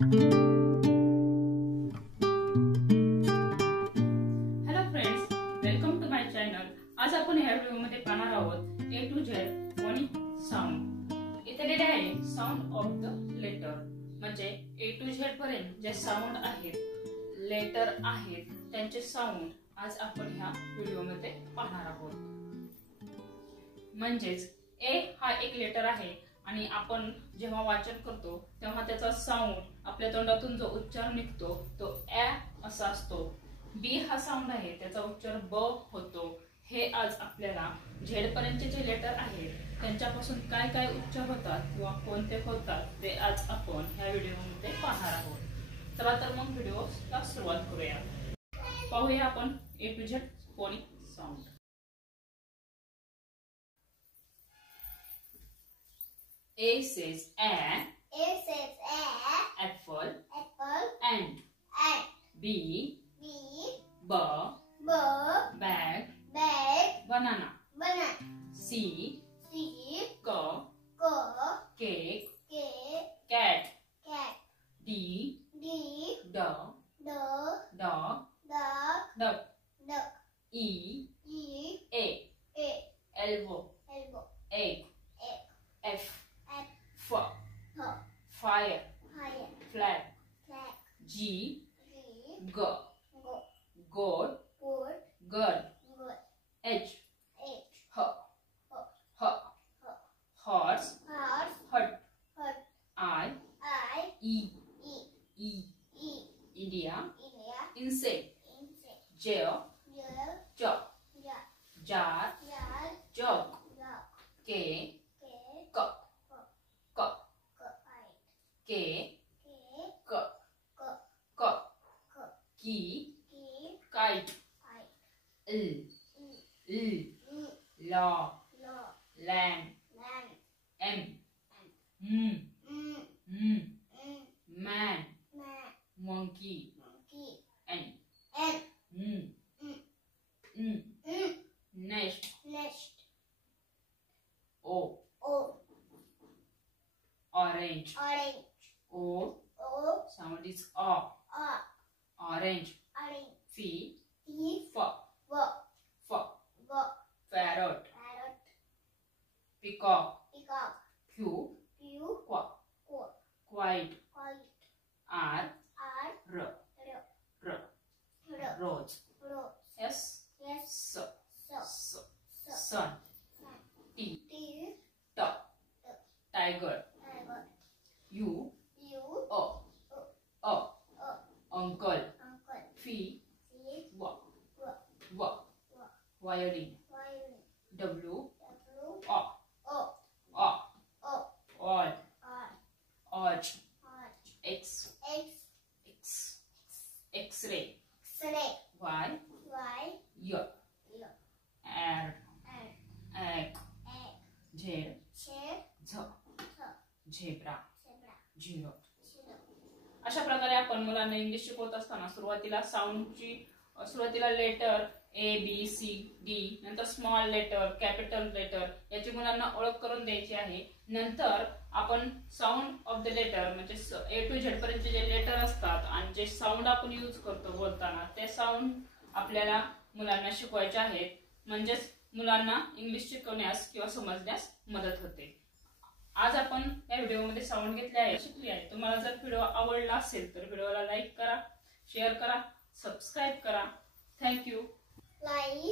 Hello friends, welcome to my channel. आज आपण या व्हिडिओमध्ये पाहणार आहोत A to Z phonic sound. इथे दिले आहे साऊंड ऑफ द लेटर, म्हणजे A to Z पर्यंत जे साऊंड आहेत, लेटर आहेत, त्यांचे साऊंड आज आपण ह्या व्हिडिओमध्ये पाहणार आहोत. म्हणजेच A हा एक लेटर आहे आणि आपण जेव्हा वाचन करतो तेव्हा त्याचा साऊंड आपल्या तोंडातून जो उच्चार निघतो तो अ असा असतो. बी हा साऊंड आहे, त्याचा उच्चार ब होतो. हे आज आपल्याला झेड पर्यंतचे जे लेटर आहेत त्यांच्यापासून काय काय उच्चार होतात किंवा कोणते होतात ते आज आपण ह्या व्हिडिओमध्ये पाहणार आहोत. चला तर मग व्हिडिओला सुरुवात करूया. पाहूया आपण A to Z phonic sound. A says a. A says a. Apple. Apple. And. And. B. B. B. B. Bag. Bag. Banana. Banana. C. C. C. C. Cake. Cake. Cat. Cat. D. D. D. D. Dog. Dog. Duck. Duck. E. E. A. A. Elbow. Elbow. Egg. Egg. F. F. F. F. Fire. Fire. Flag. Flag. G. G. G. Go. Goat. Goat. Girl. Good. H. H. H. H. H. H. Horse. Horse. Hut. Hut. I. I. E. E. E. E. India. India. Insect. Insect. J. J. J. J. Jar. Jar. Jug. Jug. K. K. Cup. Cup. Kite. K. K. Cup. K. Cup. K. Key. Key. Kite. Kite. L. L. L. L. Law. Law. Lamb. Land. M. M. M. M. Man. Man. Monkey. Monkey. N. N. N. N. Nest. Nest. O. O. Orange. Orange. O. O. Sound is O. O. Orange. Orange. F. T. F. W. F. W. Parrot. Parrot. Peacock. Peacock. Q. Q. Qu. Q. Quiet. Kite. R. R. R. R. R. R. Rose. Rose. S. Yes. S. So. S. So. Sun. Sun. T. T. T. T. Tiger. Tiger. U. U. O. O. O. Uncle. Uncle. F. C. W. W. W. W. Violin. Violin. W. W. O. O. O. O. All. R. Arch. Arch. X. X. X. X-ray. X-ray. Y. Y. Y. Y. R. R. Egg. Egg. Z. Chair. Z. T. Zebra. Zebra. Zero. Zero. अशा प्रकारे आपण मुलांना English शिकवत असताना सुरुवातीला साऊंडची सुरुवातीला letter A B C D, नंतर स्मॉल लेटर, कॅपिटल लेटर याची मुलांना ओळख करून द्यायची आहे. नंतर आपण साऊंड ऑफ द लेटर म्हणजे A to Z पर्यंतचे जे लेटर असतात आणि जे साऊंड आपण यूज करतो बोलताना ते साऊंड आपल्याला मुलांना शिकवायचे आहेत. म्हणजेच मुलांना इंग्लिश शिकवण्यास किंवा समजण्यास मदत होते. आज आपण या व्हिडिओमध्ये साऊंड घेतले आहे, शिकली आहे. तुम्हाला जर व्हिडिओ आवडला असेल तर व्हिडिओला लाईक करा, शेअर करा, सबस्क्राईब करा. थँक्यू. Like.